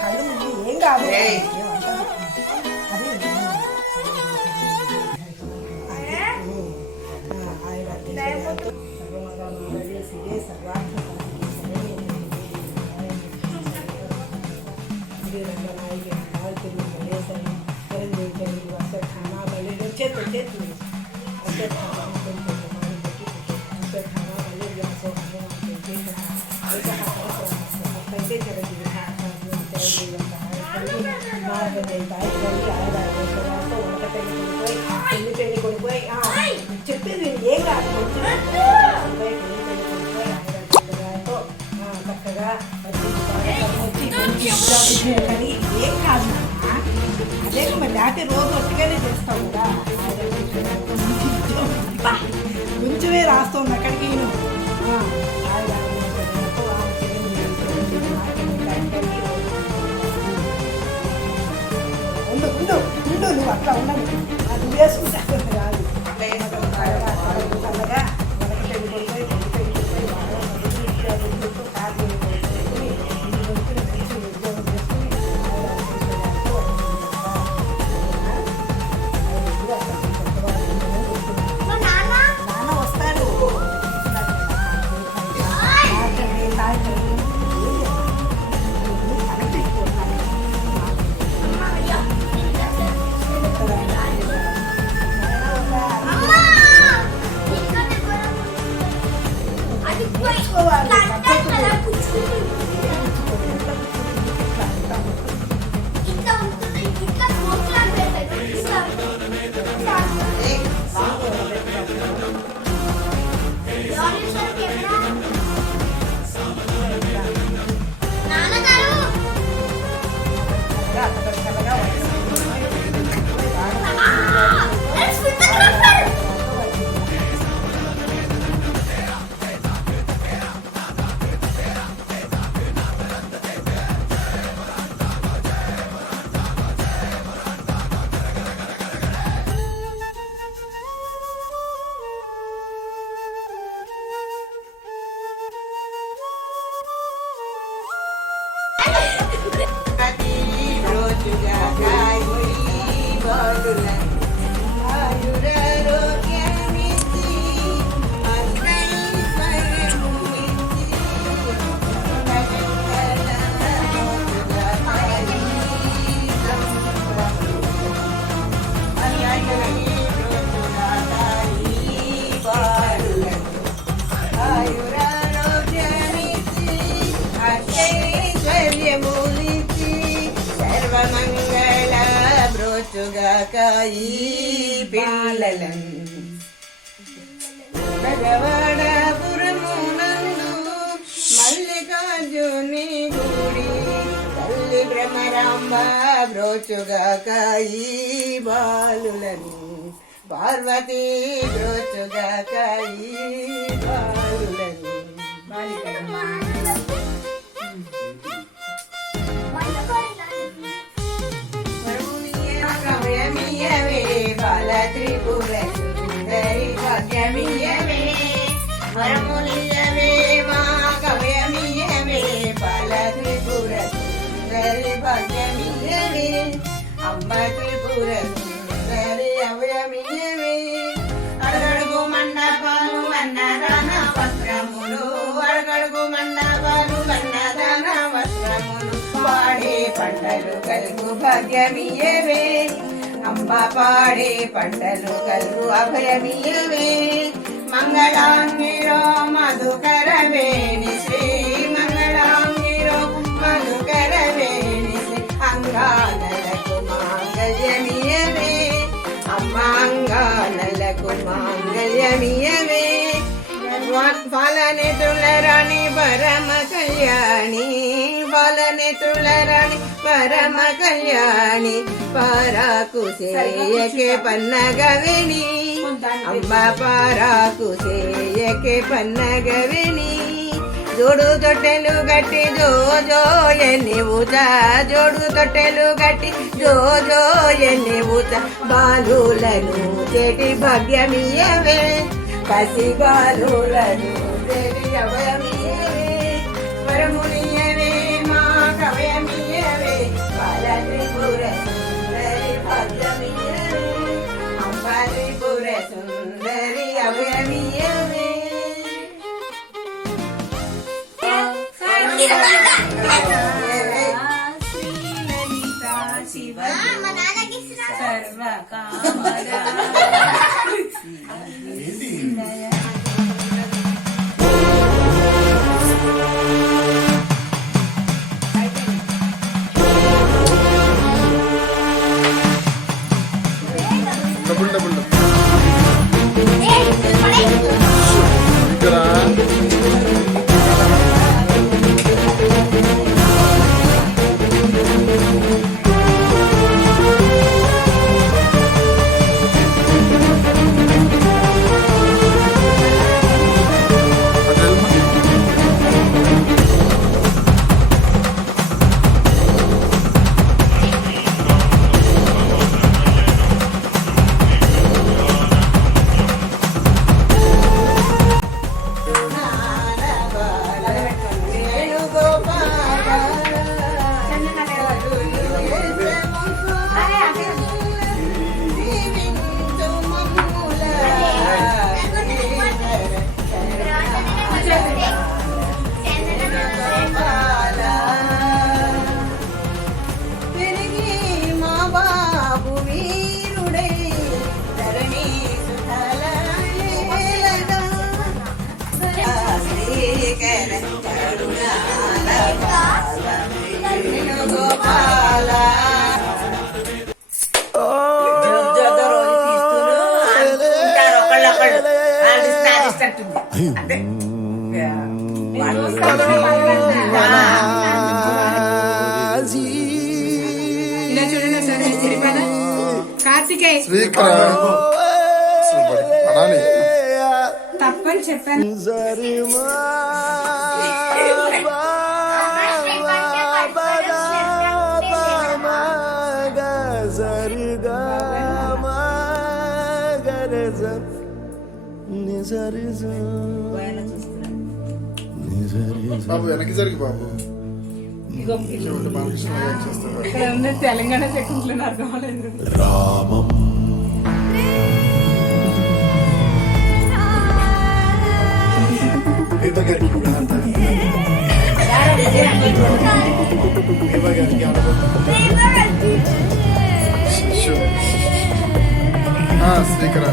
కళ్ళు ముందు ఏం కాదు చెప్పేది ఏం కాదు చక్కగా ఏం కాదు అదే మరి లేకపోతే రోజు ఒట్టిగానే చేస్తావు కదా కొంచెమే రాస్తుంది అక్కడికి ఉండు ఉండు ఉండు నువ్వు అట్లా ఉండదు నువ్వు వేసుకుంటా కాదు చల్లగా మనకి పెళ్ళిపోయి కాయి పిల్లలం భగవాడపురమునందు మల్లికార్జుని గుడి తల్లి భ్రమరాంబ బ్రోచుగా కాయి బాలులను పార్వతీ బ్రోచుగా కాయి బాలులను బాల త్రిపుర సుందరి భాగ్యమియవే వరములియవే మా కవ్యమియవే బాల త్రిపుర సుందరి భాగ్యమియవే అమ్మ త్రిపుర సుందరి అవ్యమియవే అడగడుగు మండపాలు అన్నదాన వస్త్రములు అడగడుగు మండపాలు అన్నదాన వస్త్రములు పాడే పంటలు కలుగు భాగ్యమియవే అమ్మ పాడే పంటలు కలుగు అభయమియవే మంగళాంగిరో మధుకరవేణి శ్రీ మంగళాంగిరో మధుకరవేణి శ్రీ అంగానలకు మాంగళ్యమియవే అమ్మ అంగానలకు మాంగళ్యమియవే బాలనేత్రులరాణి పరమ కళ్యాణి బాలనేత్రులరాణి పరమ కళ్యాణి పారాకు సేయకే పన్నగవిని అమ్మ పారాకు సేయకే పన్నగవిని జోడు తొట్టెలు గట్టి జో జో ఎన్ని ఊచ జోడు తొట్టెలు గట్టి జో జో ఎన్ని ఊచ బాలులను చేటి భాగ్యమియవే కసి బాలులను చేటి అభయమియవే వరమునియవే శ్రీలలిత శివ సర్వకామద డబుల్ డబుల్ ఇక్కడ ఇలా చూడండి సరే సిరిపద కార్తికేయ శ్రీకర అనాలి తప్పని చెప్పాను బాబు వెనక్కి జరిగి బాబు బాలకృష్ణ గారు చేస్తారు ఇక్కడ ఉన్న తెలంగాణ సెకండ్లు అర్థం అవ్వలేదు శ్రీకర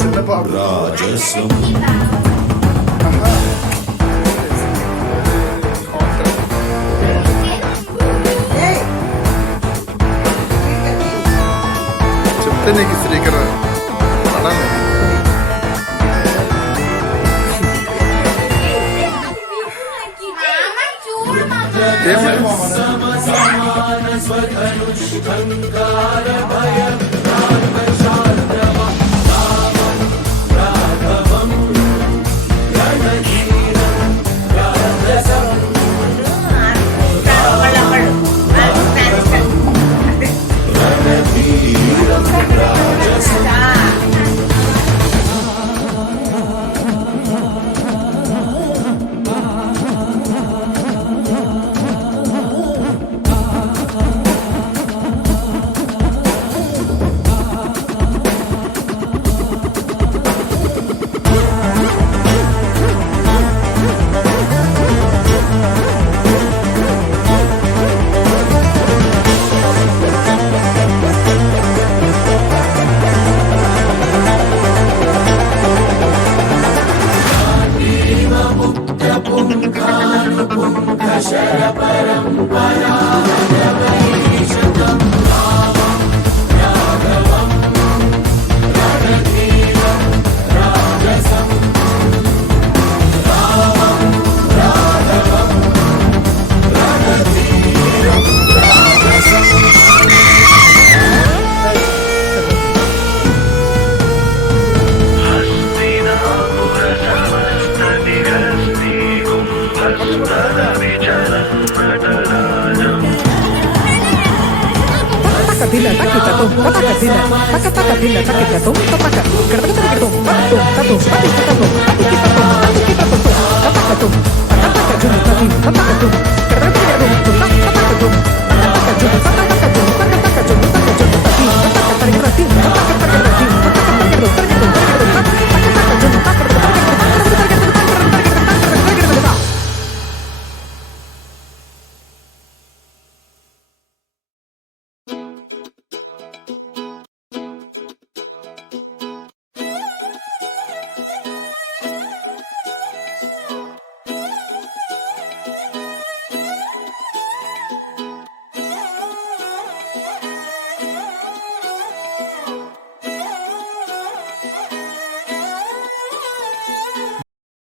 చిన్న బాబు రాజసం చెప్తే నీకు శ్రీకర అనాలి దిన తక తక దిన తక తక తక ఇక్కడ తక తక tum tatum tatum tatum tatum